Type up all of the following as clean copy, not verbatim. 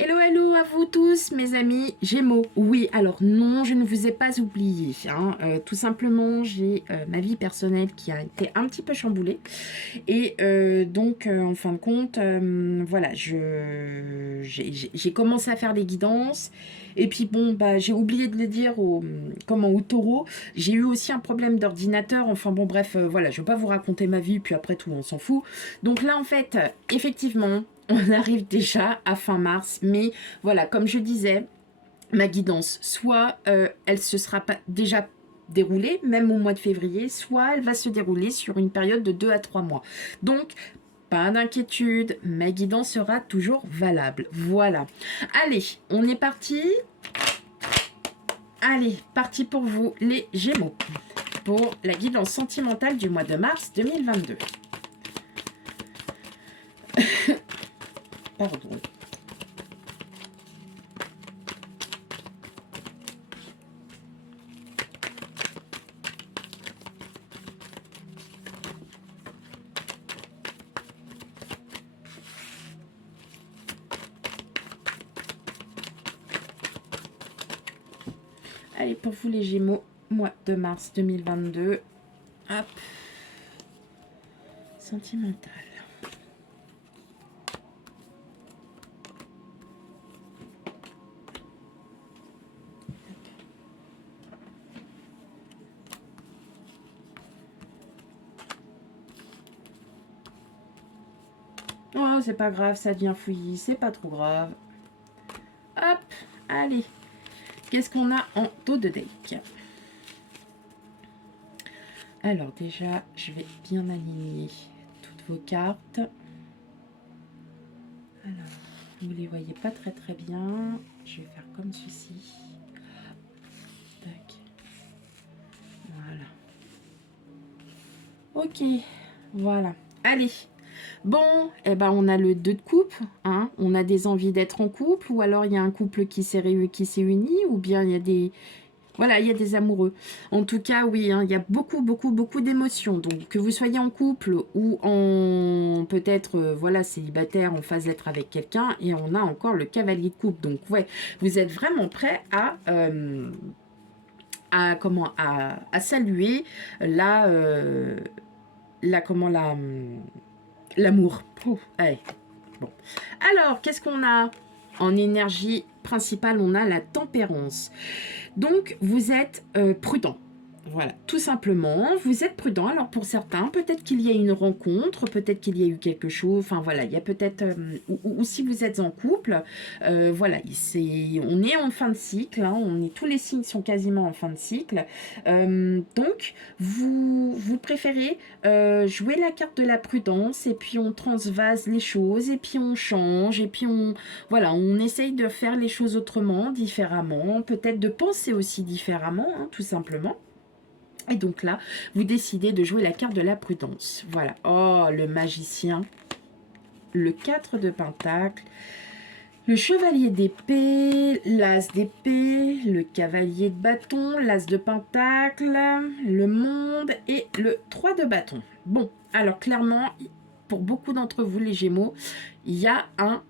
Hello, hello à vous tous, mes amis Gémeaux. Oui, alors non, je ne vous ai pas oublié. Tout simplement, j'ai ma vie personnelle qui a été un petit peu chamboulée. Et donc, en fin de compte, voilà, j'ai commencé à faire des guidances. Et puis bon, bah, j'ai oublié de le dire au taureau. J'ai eu aussi un problème d'ordinateur. Enfin bon, bref, voilà, je ne vais pas vous raconter ma vie, puis après tout, on s'en fout. Donc là, en fait, effectivement, on arrive déjà à fin mars. Mais voilà, comme je disais, ma guidance, soit elle se sera pas déjà déroulée, même au mois de février, soit elle va se dérouler sur une période de 2 à 3 mois. Donc, pas d'inquiétude, ma guidance sera toujours valable. Voilà. Allez, on est parti. Allez, parti pour vous, les Gémeaux, pour la guidance sentimentale du mois de mars 2022. Pardon. Allez, pour vous les Gémeaux, mois de mars 2022. Hop. Sentimental. Oh, c'est pas grave, ça devient fouillis, c'est pas trop grave. Hop, allez. Qu'est-ce qu'on a en dos de deck? Alors déjà, je vais bien aligner toutes vos cartes. Alors, vous les voyez pas très très bien. Je vais faire comme ceci. Tac. Voilà. Ok, voilà. Allez. Bon, eh ben on a le 2 de coupe, hein. On a des envies d'être en couple, ou alors il y a un couple qui s'est uni, ou bien il y a des... Voilà, il y a des amoureux. En tout cas, oui, hein, il y a beaucoup, beaucoup, beaucoup d'émotions. Donc, que vous soyez en couple ou en peut-être, voilà, célibataire, en phase d'être avec quelqu'un, et on a encore le cavalier de coupe. Donc, ouais, vous êtes vraiment prêt à saluer l'amour. Allez, bon. Alors, qu'est-ce qu'on a en énergie principale? On a la tempérance. Donc, vous êtes prudent. Voilà, tout simplement, vous êtes prudent. Alors, pour certains, peut-être qu'il y a une rencontre, peut-être qu'il y a eu quelque chose. Enfin, voilà, il y a peut-être... ou si vous êtes en couple, voilà, on est en fin de cycle. Hein, tous les signes sont quasiment en fin de cycle. Donc, vous préférez jouer la carte de la prudence, et puis on transvase les choses, et puis on change, et puis voilà, on essaye de faire les choses autrement, différemment, peut-être de penser aussi différemment, hein, tout simplement. Et donc là, vous décidez de jouer la carte de la prudence. Voilà. Oh, le magicien. Le 4 de pentacle. Le chevalier d'épée. L'as d'épée. Le cavalier de bâton. L'as de pentacle. Le monde. Et le 3 de bâton. Bon, alors clairement, pour beaucoup d'entre vous, les Gémeaux, il y a un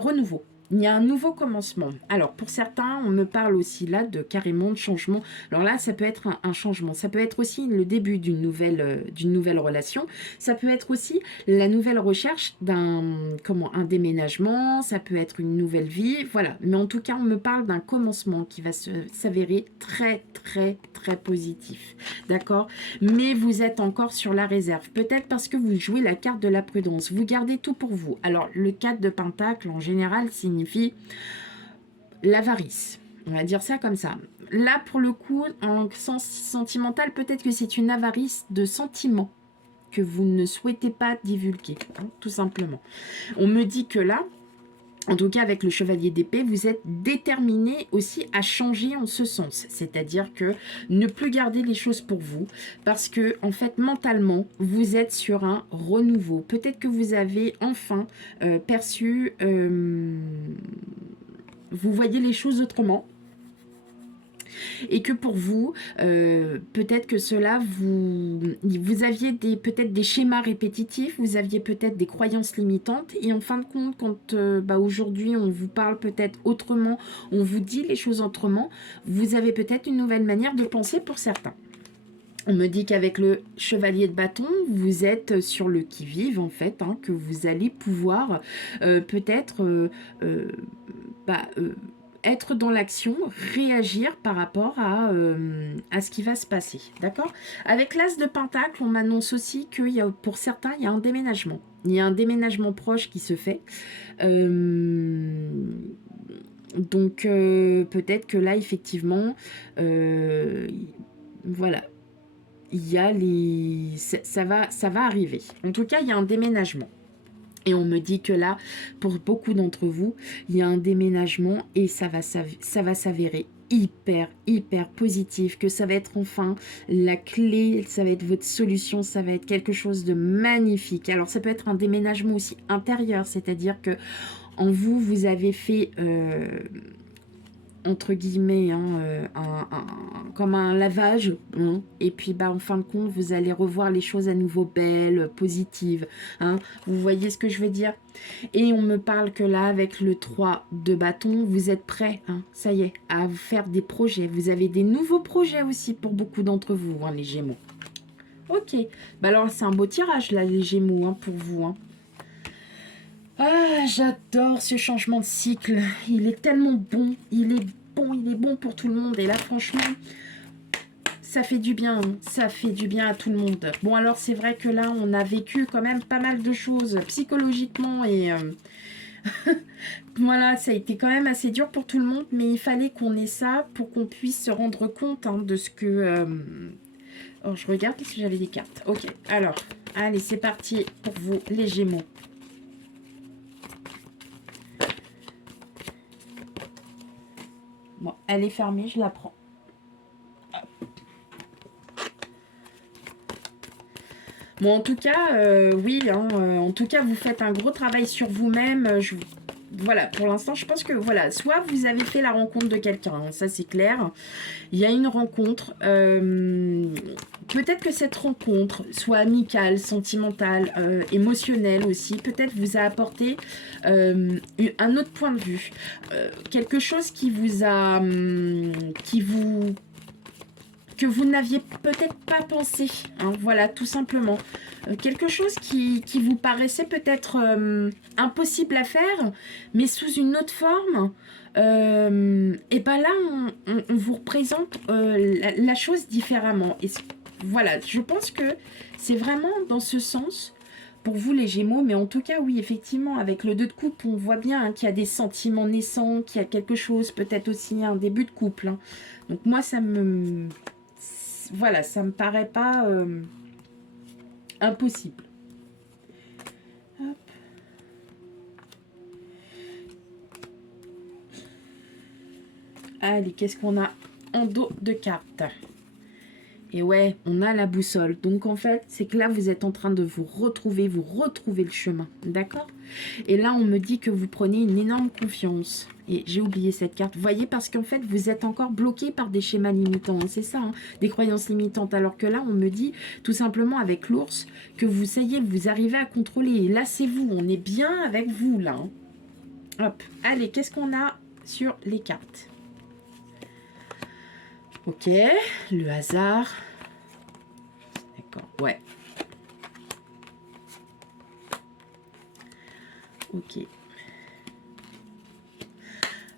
renouveau. Il y a un nouveau commencement. Alors, pour certains, on me parle aussi là de carrément de changement. Alors là, ça peut être un changement. Ça peut être aussi le début d'une nouvelle relation. Ça peut être aussi la nouvelle recherche un déménagement. Ça peut être une nouvelle vie. Voilà. Mais en tout cas, on me parle d'un commencement qui va s'avérer très, très, très positif. D'accord? Mais vous êtes encore sur la réserve. Peut-être parce que vous jouez la carte de la prudence. Vous gardez tout pour vous. Alors, le 4 de pentacle, en général, signifie l'avarice. On va dire ça comme ça. Là, pour le coup, en sens sentimental, peut-être que c'est une avarice de sentiments que vous ne souhaitez pas divulguer, hein, tout simplement. On me dit que là, en tout cas, avec le chevalier d'épée, vous êtes déterminé aussi à changer en ce sens. C'est-à-dire que ne plus garder les choses pour vous. Parce que, en fait, mentalement, vous êtes sur un renouveau. Peut-être que vous avez enfin vous voyez les choses autrement. Et que pour vous, peut-être que cela, vous aviez peut-être des schémas répétitifs, vous aviez peut-être des croyances limitantes, et en fin de compte, quand aujourd'hui on vous parle peut-être autrement, on vous dit les choses autrement, vous avez peut-être une nouvelle manière de penser pour certains. On me dit qu'avec le chevalier de bâton, vous êtes sur le qui-vive en fait, hein, que vous allez pouvoir peut-être être dans l'action, réagir par rapport à ce qui va se passer, d'accord? Avec l'as de pentacle, on m'annonce aussi que pour certains, il y a un déménagement. Il y a un déménagement proche qui se fait. Donc, peut-être que là, effectivement, voilà. Il y a ça va arriver. En tout cas, il y a un déménagement. Et on me dit que là, pour beaucoup d'entre vous, il y a un déménagement et ça va s'avérer hyper positif, que ça va être enfin la clé, ça va être votre solution, ça va être quelque chose de magnifique. Alors ça peut être un déménagement aussi intérieur, c'est-à-dire que en vous, vous avez fait... entre guillemets, comme un lavage, hein, et puis en fin de compte, vous allez revoir les choses à nouveau belles, positives, hein, vous voyez ce que je veux dire? Et on me parle que là, avec le 3 de bâton, vous êtes prêts, hein, ça y est, à faire des projets, vous avez des nouveaux projets aussi pour beaucoup d'entre vous, hein, les Gémeaux. Ok, alors c'est un beau tirage là, les Gémeaux, hein, pour vous, hein. Ah, j'adore ce changement de cycle. Il est tellement bon. Il est bon pour tout le monde. Et là, franchement, ça fait du bien. Ça fait du bien à tout le monde. Bon, alors, c'est vrai que là, on a vécu quand même pas mal de choses psychologiquement. Et voilà, ça a été quand même assez dur pour tout le monde. Mais il fallait qu'on ait ça pour qu'on puisse se rendre compte, hein, de ce que... Oh, je regarde parce que j'avais des cartes. Ok, alors, allez, c'est parti pour vous, les Gémeaux. Bon, elle est fermée, je la prends. Bon, en tout cas, oui, hein, en tout cas, vous faites un gros travail sur vous-même. Voilà, pour l'instant, je pense que, voilà, soit vous avez fait la rencontre de quelqu'un, hein, ça c'est clair. Il y a une rencontre. Peut-être que cette rencontre, soit amicale, sentimentale, émotionnelle aussi, peut-être vous a apporté un autre point de vue. Quelque chose qui vous a... que vous n'aviez peut-être pas pensé, hein, voilà, tout simplement. Quelque chose qui vous paraissait peut-être impossible à faire, mais sous une autre forme. Et bien là, on vous représente la chose différemment. Et voilà, je pense que c'est vraiment dans ce sens pour vous les Gémeaux, mais en tout cas, oui, effectivement, avec le 2 de coupe, on voit bien, hein, qu'il y a des sentiments naissants, qu'il y a quelque chose, peut-être aussi un début de couple, hein. Donc moi, voilà, ça me paraît pas impossible. Hop. Allez, qu'est-ce qu'on a en dos de cartes? Et ouais, on a la boussole. Donc en fait, c'est que là, vous êtes en train de vous retrouver le chemin. D'accord? Et là, on me dit que vous prenez une énorme confiance. Et j'ai oublié cette carte. Vous voyez, parce qu'en fait, vous êtes encore bloqué par des schémas limitants. C'est ça, hein, des croyances limitantes. Alors que là, on me dit tout simplement avec l'ours que vous, ça y est, vous arrivez à contrôler. Et là, c'est vous. On est bien avec vous, là, hein. Hop. Allez, qu'est-ce qu'on a sur les cartes? Ok, le hasard. D'accord, ouais. Ok.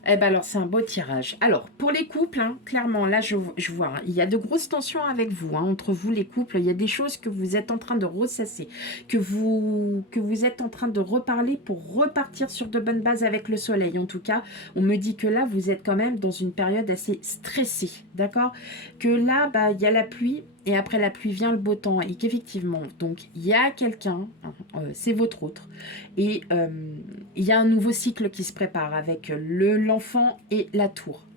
Eh ben alors, c'est un beau tirage. Alors, pour les couples, hein, clairement, là, je vois, hein, il y a de grosses tensions avec vous, hein, entre vous, les couples. Il y a des choses que vous êtes en train de ressasser, que vous êtes en train de reparler pour repartir sur de bonnes bases avec le soleil. En tout cas, on me dit que là, vous êtes quand même dans une période assez stressée, d'accord? Que là, bah, il y a la pluie. Et après la pluie vient le beau temps. Et qu'effectivement, donc, il y a quelqu'un, hein, c'est votre autre. Et il y a un nouveau cycle qui se prépare avec l'enfant et la tour.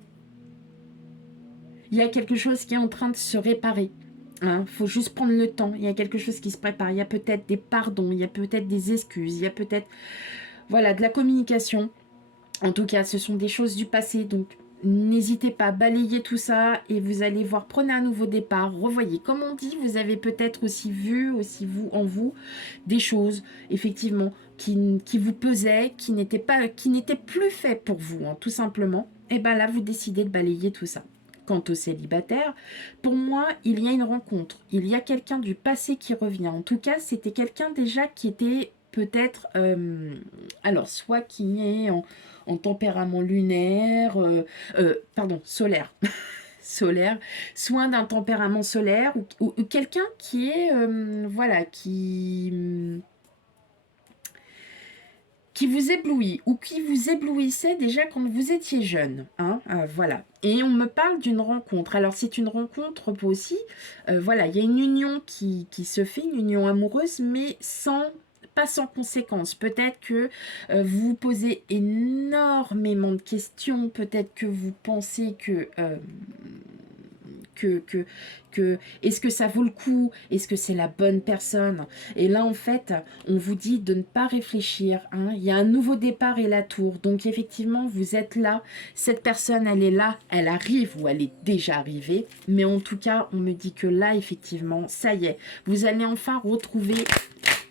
Il y a quelque chose qui est en train de se réparer. Il faut juste prendre le temps. Il y a quelque chose qui se prépare. Il y a peut-être des pardons, il y a peut-être des excuses, il y a peut-être, voilà, de la communication. En tout cas, ce sont des choses du passé. Donc, N'hésitez pas, balayez tout ça et vous allez voir, prenez un nouveau départ, revoyez. Comme on dit, vous avez peut-être aussi vu, aussi vous, en vous, des choses, effectivement, qui vous pesaient, qui n'étaient plus faits pour vous, hein, tout simplement. Et bien là, vous décidez de balayer tout ça. Quant aux célibataires, pour moi, il y a une rencontre. Il y a quelqu'un du passé qui revient. En tout cas, c'était quelqu'un déjà qui était peut-être... alors, soit qui est en tempérament lunaire, pardon, solaire. Solaire, soit d'un tempérament solaire, ou quelqu'un qui est, voilà, qui vous éblouit ou qui vous éblouissait déjà quand vous étiez jeune. Hein, voilà. Et on me parle d'une rencontre. Alors, c'est une rencontre aussi. Voilà, il y a une union qui se fait, une union amoureuse, mais pas sans conséquence. Peut-être que vous vous posez énormément de questions. Peut-être que vous pensez que est-ce que ça vaut le coup, est-ce que c'est la bonne personne, et là en fait on vous dit de ne pas réfléchir, hein. Il y a un nouveau départ et la tour, donc effectivement vous êtes là, cette personne elle est là, elle arrive ou elle est déjà arrivée, mais en tout cas on me dit que là effectivement ça y est, vous allez enfin retrouver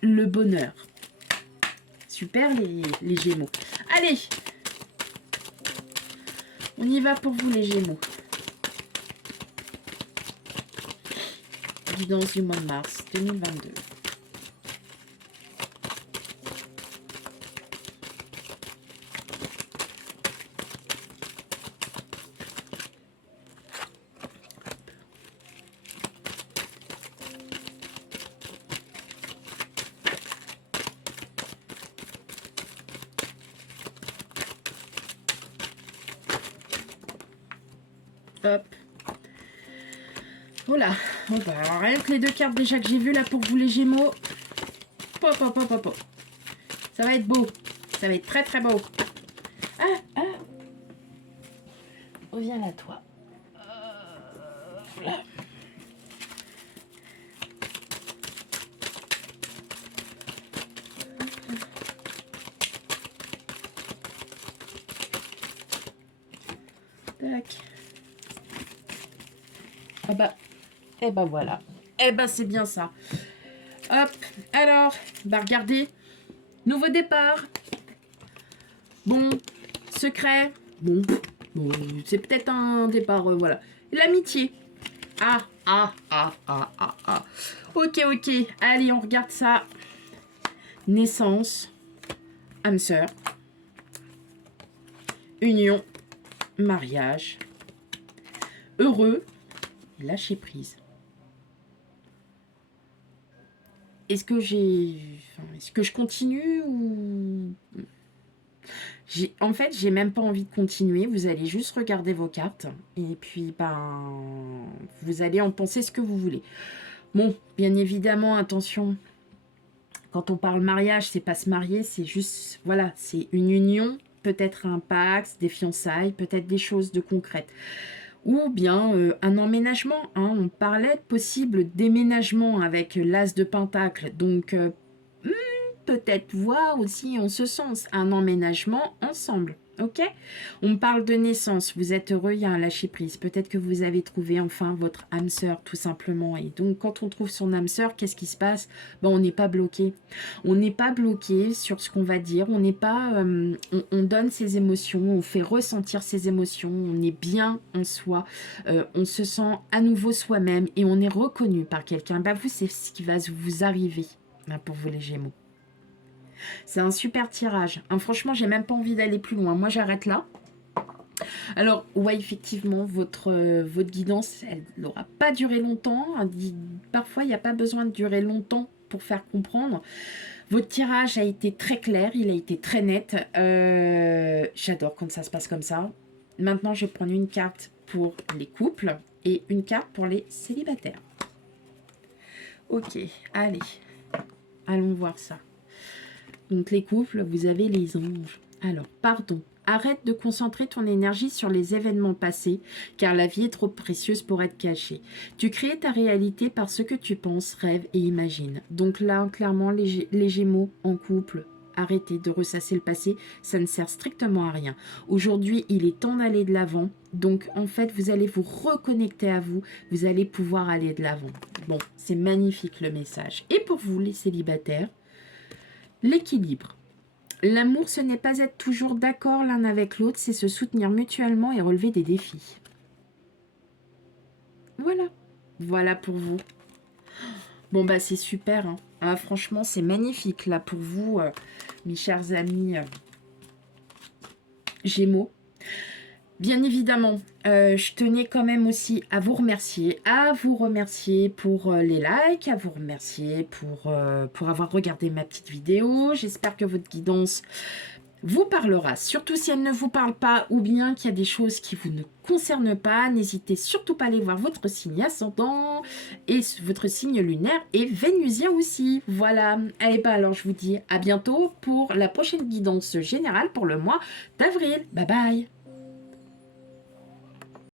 le bonheur. Super les Gémeaux. Allez, on y va pour vous les Gémeaux. Guidance du mois de mars 2022. Hop. Voilà. Bon, bah, alors, rien que les deux cartes déjà que j'ai vues là pour vous les Gémeaux. Pop, pop, pop, pop, pop. Ça va être beau. Ça va être très très beau. Ah. Reviens là, toi. Voilà. Tac. Ah bah. Et bah voilà. Et bah c'est bien ça. Hop. Alors, bah regardez. Nouveau départ. Bon. Secret. Bon. C'est peut-être un départ, voilà. L'amitié. Ah. Ok. Allez, on regarde ça. Naissance. Âme sœur. Union. Mariage. Heureux. Lâcher prise. Est-ce que je continue ou... En fait, j'ai même pas envie de continuer. Vous allez juste regarder vos cartes. Et puis, vous allez en penser ce que vous voulez. Bon, bien évidemment, attention. Quand on parle mariage, c'est pas se marier. C'est juste, voilà, c'est une union. Peut-être un pacte, des fiançailles, peut-être des choses de concrètes. Ou bien un emménagement. Hein. On parlait de possible déménagement avec l'as de pentacle. Donc, peut-être voir aussi en ce sens un emménagement ensemble. Ok? On parle de naissance. Vous êtes heureux, il y a un lâcher-prise. Peut-être que vous avez trouvé enfin votre âme sœur, tout simplement. Et donc, quand on trouve son âme sœur, qu'est-ce qui se passe? On n'est pas bloqué. On n'est pas bloqué sur ce qu'on va dire. On n'est pas... on donne ses émotions, on fait ressentir ses émotions. On est bien en soi. On se sent à nouveau soi-même et on est reconnu par quelqu'un. Vous, c'est ce qui va vous arriver pour vous les Gémeaux. C'est un super tirage. Hein, franchement, j'ai même pas envie d'aller plus loin. Moi, j'arrête là. Alors, ouais, effectivement, votre guidance, elle n'aura pas duré longtemps. Parfois, il n'y a pas besoin de durer longtemps pour faire comprendre. Votre tirage a été très clair, il a été très net. J'adore quand ça se passe comme ça. Maintenant, je vais prendre une carte pour les couples et une carte pour les célibataires. Ok, allez. Allons voir ça. Donc les couples, vous avez les anges. Alors, pardon. Arrête de concentrer ton énergie sur les événements passés, car la vie est trop précieuse pour être cachée. Tu crées ta réalité par ce que tu penses, rêves et imagines. Donc là, clairement, les Gémeaux en couple, arrêtez de ressasser le passé, ça ne sert strictement à rien. Aujourd'hui, il est temps d'aller de l'avant. Donc, en fait, vous allez vous reconnecter à vous. Vous allez pouvoir aller de l'avant. Bon, c'est magnifique le message. Et pour vous, les célibataires, l'équilibre. L'amour, ce n'est pas être toujours d'accord l'un avec l'autre, c'est se soutenir mutuellement et relever des défis. Voilà. Voilà pour vous. Bon, bah, c'est super. Hein. Ah, franchement, c'est magnifique, là, pour vous, mes chers amis Gémeaux. Bien évidemment, je tenais quand même aussi à vous remercier pour les likes, à vous remercier pour avoir regardé ma petite vidéo. J'espère que votre guidance vous parlera, surtout si elle ne vous parle pas ou bien qu'il y a des choses qui vous ne concernent pas. N'hésitez surtout pas à aller voir votre signe ascendant et votre signe lunaire et vénusien aussi. Voilà, et ben alors je vous dis à bientôt pour la prochaine guidance générale pour le mois d'avril. Bye bye.